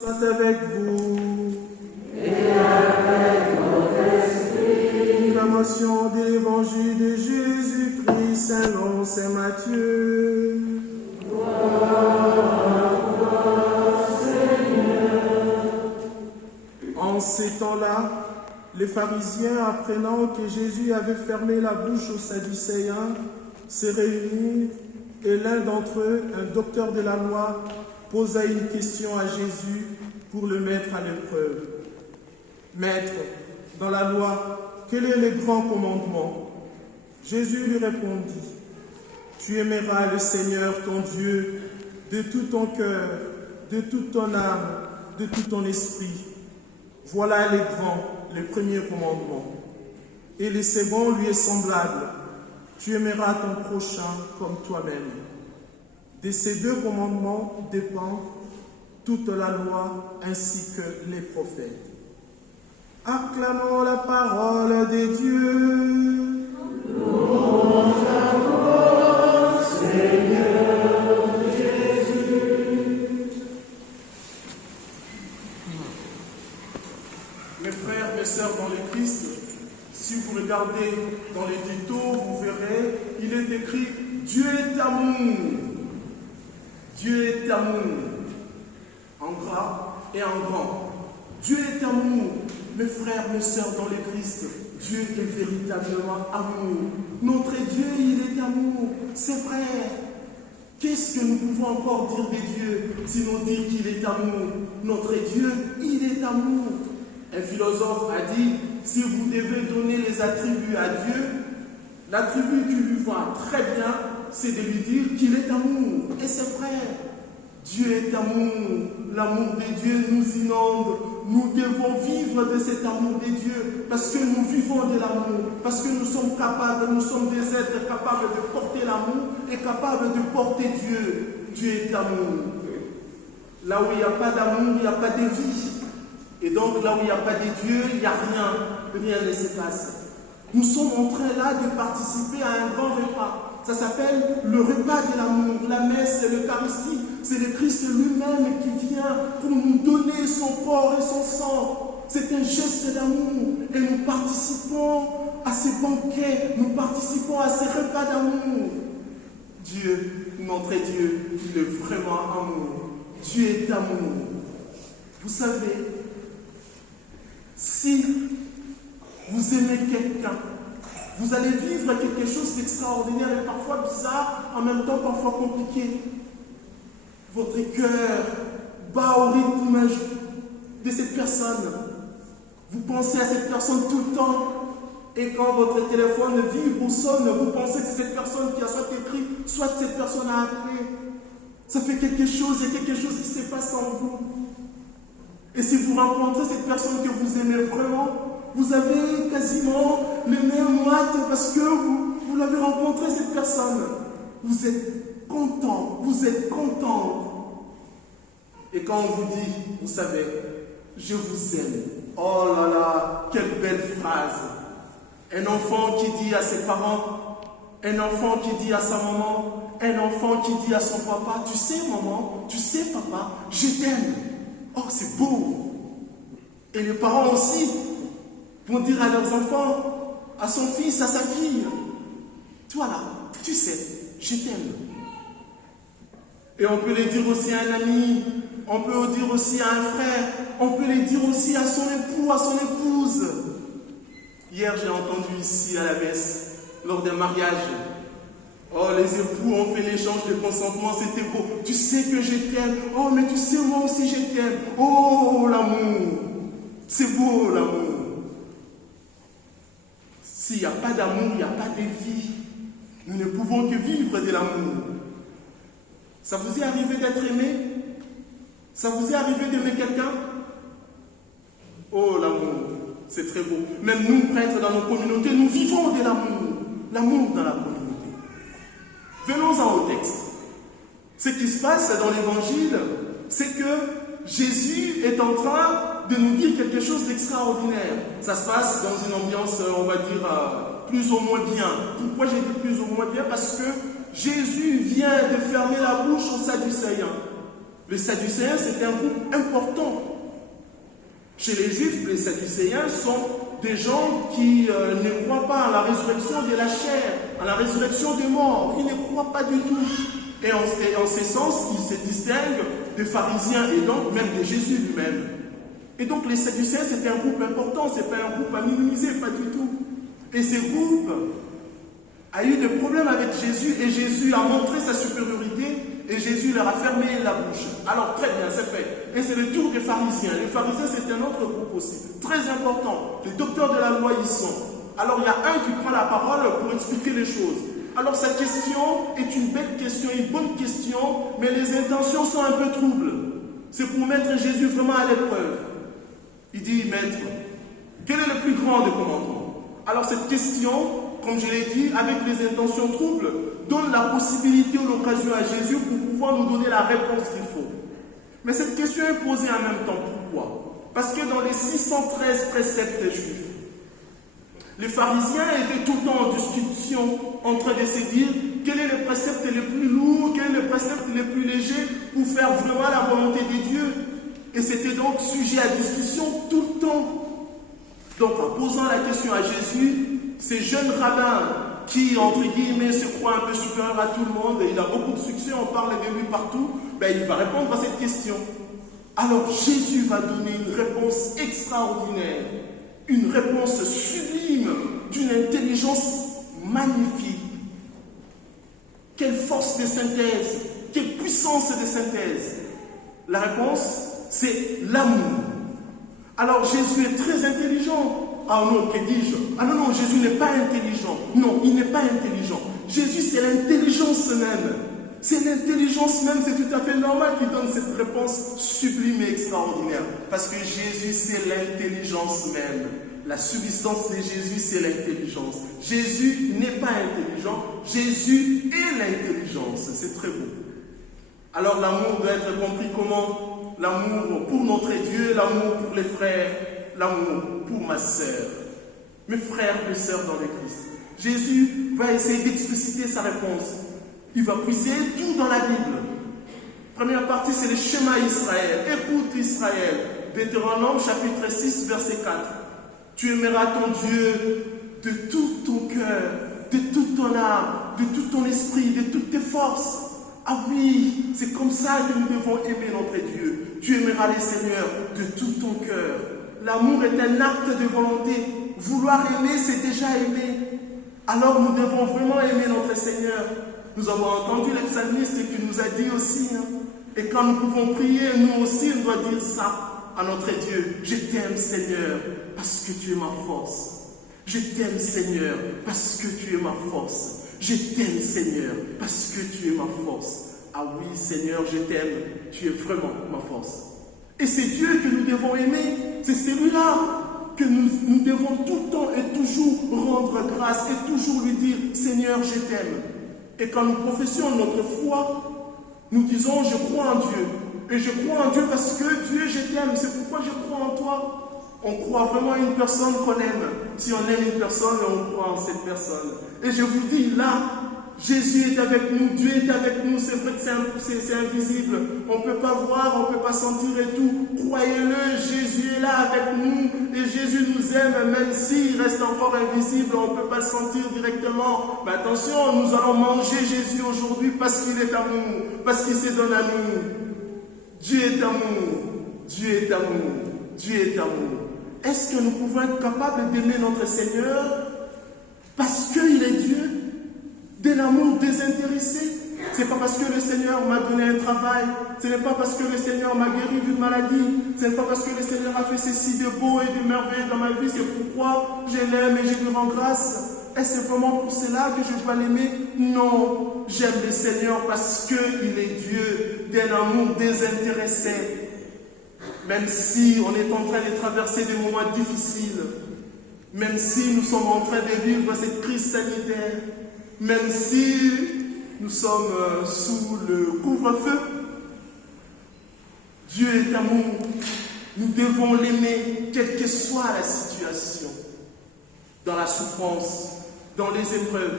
Soit avec vous. Et avec votre esprit. Proclamation de l'évangile de Jésus-Christ selon saint Matthieu. Gloire à toi, Seigneur. En ces temps-là, les pharisiens, apprenant que Jésus avait fermé la bouche aux Sadducéens, se réunirent, et l'un d'entre eux, un docteur de la loi, posa une question à Jésus pour le mettre à l'épreuve. Maître, dans la loi, quel est le grand commandement? Jésus lui répondit, tu aimeras le Seigneur ton Dieu de tout ton cœur, de toute ton âme, de tout ton esprit. Voilà les grands, le premier commandement. Et le second lui est semblable. Tu aimeras ton prochain comme toi-même. De ces deux commandements dépend toute la loi ainsi que les prophètes. Acclamons la parole de Dieu. Louange à toi, Seigneur Jésus. Mes frères, mes sœurs dans le Christ, si vous regardez dans les tutos, vous verrez, il est écrit « Dieu est amour ». Dieu est amour, en gras et en grand. Dieu est amour. Mes frères, mes sœurs dans le Christ, Dieu est véritablement amour. Notre Dieu, il est amour. C'est vrai. Qu'est-ce que nous pouvons encore dire de Dieu, sinon dire qu'il est amour? Notre Dieu, il est amour. Un philosophe a dit, si vous devez donner les attributs à Dieu, l'attribut qui lui va très bien, c'est de lui dire qu'il est amour. Et c'est vrai. Dieu est amour. L'amour de Dieu nous inonde. Nous devons vivre de cet amour de Dieu parce que nous vivons de l'amour, parce que nous sommes capables, nous sommes des êtres capables de porter l'amour et capables de porter Dieu. Dieu est amour. Là où il n'y a pas d'amour, il n'y a pas de vie. Et donc là où il n'y a pas de Dieu, il n'y a rien. Rien ne se passe. Nous sommes en train là de participer à un grand repas. Ça s'appelle le repas de l'amour. La messe, c'est l'Eucharistie. C'est le Christ lui-même qui vient pour nous donner son corps et son sang. C'est un geste d'amour. Et nous participons à ces banquets. Nous participons à ces repas d'amour. Dieu, notre Dieu, il est vraiment amour. Dieu est amour. Vous savez, si vous aimez quelqu'un, vous allez vivre quelque chose d'extraordinaire et parfois bizarre, en même temps parfois compliqué. Votre cœur bat au rythme de cette personne. Vous pensez à cette personne tout le temps. Et quand votre téléphone vibre ou sonne, vous pensez que c'est cette personne qui a soit écrit, soit cette personne a appelé. Ça fait quelque chose, il y a quelque chose qui se passe en vous. Et si vous rencontrez cette personne que vous aimez vraiment, vous avez quasiment les mêmes moites parce que vous l'avez rencontré, cette personne. Vous êtes content, vous êtes contente. Et quand on vous dit, vous savez, je vous aime. Oh là là, quelle belle phrase. Un enfant qui dit à ses parents, un enfant qui dit à sa maman, un enfant qui dit à son papa, tu sais maman, tu sais papa, je t'aime. Oh, c'est beau. Et les parents aussi vont dire à leurs enfants, à son fils, à sa fille, toi là, tu sais, je t'aime. Et on peut le dire aussi à un ami, on peut le dire aussi à un frère, on peut le dire aussi à son époux, à son épouse. Hier, j'ai entendu ici à la messe, lors d'un mariage, oh, les époux ont fait l'échange de consentement, c'était beau. Tu sais que je t'aime. Oh, mais tu sais, moi aussi, je t'aime. Oh, l'amour. C'est beau, l'amour. S'il n'y a pas d'amour, il n'y a pas de vie. Nous ne pouvons que vivre de l'amour. Ça vous est arrivé d'être aimé? Ça vous est arrivé d'aimer quelqu'un? Oh, l'amour. C'est très beau. Même nous, prêtres, dans nos communautés, nous vivons de l'amour. L'amour dans la communauté. Venons-en au texte. Ce qui se passe dans l'évangile, c'est que Jésus est en train de nous dire quelque chose d'extraordinaire. Ça se passe dans une ambiance, on va dire, plus ou moins bien. Pourquoi j'ai dit plus ou moins bien? Parce que Jésus vient de fermer la bouche aux Sadducéens. Les Sadducéens, c'était un groupe important. Chez les Juifs, les Sadducéens sont des gens qui ne croient pas à la résurrection de la chair, à la résurrection des morts. Ils ne croient pas du tout. Et en ce sens, ils se distinguent des pharisiens et donc même de Jésus lui-même. Et donc les Sadducéens, c'était un groupe important, ce n'est pas un groupe à minimiser, pas du tout. Et ce groupe a eu des problèmes avec Jésus et Jésus a montré sa supériorité et Jésus leur a fermé la bouche. Alors très bien, c'est fait. Et c'est le tour des pharisiens. Les pharisiens, c'est un autre groupe aussi, très important. Les docteurs de la loi y sont. Alors il y a un qui prend la parole pour expliquer les choses. Alors sa question est une belle question, une bonne question, mais les intentions sont un peu troubles. C'est pour mettre Jésus vraiment à l'épreuve. Il dit, maître, quel est le plus grand des commandements? Alors cette question, comme je l'ai dit, avec les intentions troubles, donne la possibilité ou l'occasion à Jésus pour pouvoir nous donner la réponse qu'il faut. Mais cette question est posée en même temps. Pourquoi? Parce que dans les 613 préceptes juifs, les pharisiens étaient tout le temps en discussion en train de se dire quel est le précepte le plus lourd, quel est le précepte le plus léger pour faire vraiment la volonté de Dieu. Et c'était donc sujet à discussion tout le temps. Donc en posant la question à Jésus, ces jeunes rabbins qui, entre guillemets, se croient un peu supérieurs à tout le monde, et il a beaucoup de succès, on parle de lui partout, ben, il va répondre à cette question. Alors Jésus va donner une réponse extraordinaire, une réponse sublime, d'une intelligence magnifique. Quelle force de synthèse, quelle puissance de synthèse. La réponse, c'est l'amour. Alors Jésus est très intelligent. Ah non, que dis-je? Ah non, non, Jésus n'est pas intelligent. Non, il n'est pas intelligent. Jésus, c'est l'intelligence même. C'est l'intelligence même, c'est tout à fait normal qu'il donne cette réponse sublime et extraordinaire. Parce que Jésus, c'est l'intelligence même. La substance de Jésus, c'est l'intelligence. Jésus n'est pas intelligent. Jésus est l'intelligence. C'est très beau. Alors l'amour doit être compris comment? L'amour pour notre Dieu, l'amour pour les frères, l'amour pour ma sœur. Mes frères et sœurs dans le Christ. Jésus va essayer d'expliciter sa réponse. Il va puiser tout dans la Bible. Première partie, c'est le schéma Israël. Écoute Israël. Deutéronome chapitre 6, verset 4. Tu aimeras ton Dieu de tout ton cœur, de toute ton âme, de tout ton esprit, de toutes tes forces. Ah oui, c'est comme ça que nous devons aimer notre Dieu. Tu aimeras le Seigneur de tout ton cœur. L'amour est un acte de volonté. Vouloir aimer, c'est déjà aimer. Alors nous devons vraiment aimer notre Seigneur. Nous avons entendu le psalmiste qui nous a dit aussi, et quand nous pouvons prier, nous aussi, on doit dire ça à notre Dieu. Je t'aime Seigneur, parce que tu es ma force. Je t'aime Seigneur, parce que tu es ma force. Je t'aime Seigneur, parce que tu es ma force. Ah oui Seigneur, je t'aime, tu es vraiment ma force. Et c'est Dieu que nous devons aimer, c'est celui-là que nous devons tout le temps et toujours rendre grâce et toujours lui dire Seigneur, je t'aime. Et quand nous professions notre foi, nous disons je crois en Dieu. Et je crois en Dieu parce que Dieu, je t'aime, c'est pourquoi je crois en toi. On croit vraiment à une personne qu'on aime. Si on aime une personne, on croit en cette personne. Et je vous dis là, Jésus est avec nous, Dieu est avec nous, c'est vrai que c'est invisible, on ne peut pas voir, on ne peut pas sentir et tout. Croyez-le, Jésus est là avec nous et Jésus nous aime, même s'il reste encore invisible, on ne peut pas le sentir directement. Mais attention, nous allons manger Jésus aujourd'hui parce qu'il est amour, parce qu'il se donne à nous. Dieu est amour, Dieu est amour, Dieu est amour. Est-ce que nous pouvons être capables d'aimer notre Seigneur parce qu'il est Dieu? De l'amour désintéressé. Ce n'est pas parce que le Seigneur m'a donné un travail, ce n'est pas parce que le Seigneur m'a guéri d'une maladie, ce n'est pas parce que le Seigneur a fait ceci de beau et de merveilleux dans ma vie, c'est pourquoi je l'aime et je lui rends grâce. Est-ce que c'est vraiment pour cela que je dois l'aimer? Non, j'aime le Seigneur parce qu'il est Dieu d'un amour désintéressé. Même si on est en train de traverser des moments difficiles, même si nous sommes en train de vivre cette crise sanitaire, même si nous sommes sous le couvre-feu, Dieu est amour. Nous devons l'aimer, quelle que soit la situation. Dans la souffrance, dans les épreuves,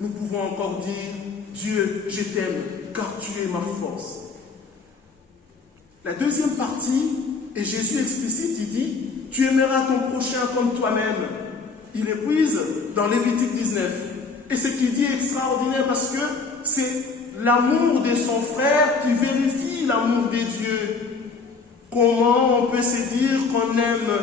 nous pouvons encore dire, Dieu, je t'aime, car tu es ma force. La deuxième partie, et Jésus explicite, il dit, tu aimeras ton prochain comme toi-même. Il épuise dans Lévitique 19. Et ce qu'il dit est extraordinaire parce que c'est l'amour de son frère qui vérifie l'amour de Dieu. Comment on peut se dire qu'on aime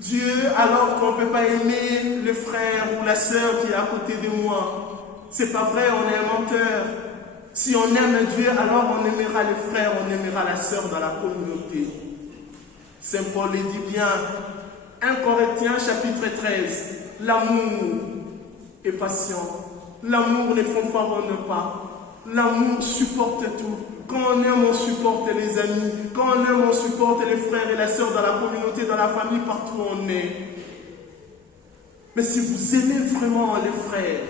Dieu alors qu'on ne peut pas aimer le frère ou la sœur qui est à côté de moi? C'est pas vrai, on est un menteur. Si on aime Dieu, alors on aimera les frères, on aimera la sœur dans la communauté. Saint Paul le dit bien, 1 Corinthiens chapitre 13, l'amour est patient, l'amour ne fanfaronne pas, l'amour supporte tout. Quand on aime, on supporte les amis, quand on aime, on supporte les frères et les sœurs dans la communauté, dans la famille, partout où on est. Mais si vous aimez vraiment les frères,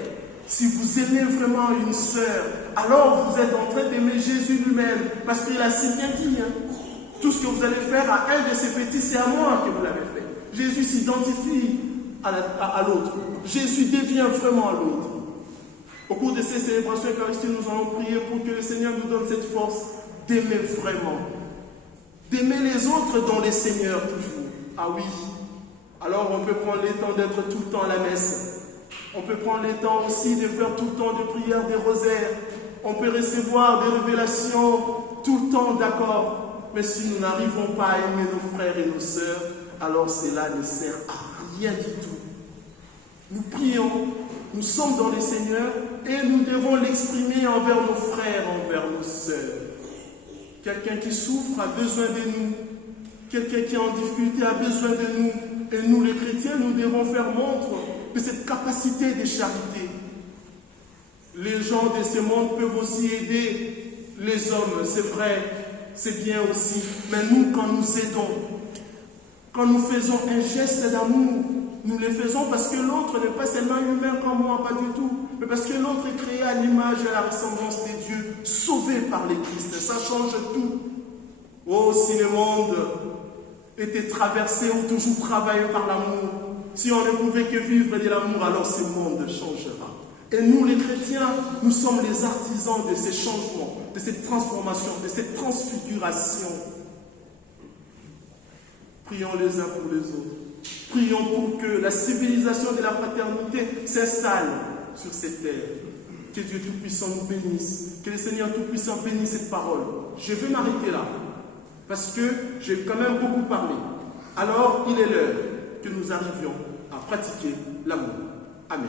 si vous aimez vraiment une sœur, alors vous êtes en train d'aimer Jésus lui-même, parce qu'il a si bien dit, tout ce que vous allez faire à un de ces petits, c'est à moi que vous l'avez fait. Jésus s'identifie à l'autre. Jésus devient vraiment à l'autre. Au cours de ces célébrations eucharistiques, nous allons prier pour que le Seigneur nous donne cette force d'aimer vraiment. D'aimer les autres dans les Seigneurs toujours. Ah oui. Alors on peut prendre le temps d'être tout le temps à la messe. On peut prendre le temps aussi de faire tout le temps de prières, des rosaires. On peut recevoir des révélations tout le temps, d'accord. Mais si nous n'arrivons pas à aimer nos frères et nos sœurs, alors cela ne sert à rien du tout. Nous prions, nous sommes dans le Seigneur et nous devons l'exprimer envers nos frères, envers nos sœurs. Quelqu'un qui souffre a besoin de nous. Quelqu'un qui est en difficulté a besoin de nous. Et nous, les chrétiens, nous devons faire montre de cette capacité de charité. Les gens de ce monde peuvent aussi aider les hommes, c'est vrai, c'est bien aussi. Mais nous, quand nous aidons, quand nous faisons un geste d'amour, nous le faisons parce que l'autre n'est pas seulement humain comme moi, pas du tout, mais parce que l'autre est créé à l'image et à la ressemblance de Dieu, sauvé par le Christ. Ça change tout. Oh, si le monde était traversé ou toujours travaillé par l'amour, si on ne pouvait que vivre de l'amour, alors ce monde changera. Et nous, les chrétiens, nous sommes les artisans de ces changements, de cette transformation, de cette transfiguration. Prions les uns pour les autres. Prions pour que la civilisation de la fraternité s'installe sur cette terre. Que Dieu Tout-Puissant nous bénisse. Que le Seigneur Tout-Puissant bénisse cette parole. Je vais m'arrêter là, parce que j'ai quand même beaucoup parlé. Alors, il est l'heure que nous arrivions à pratiquer l'amour. Amen.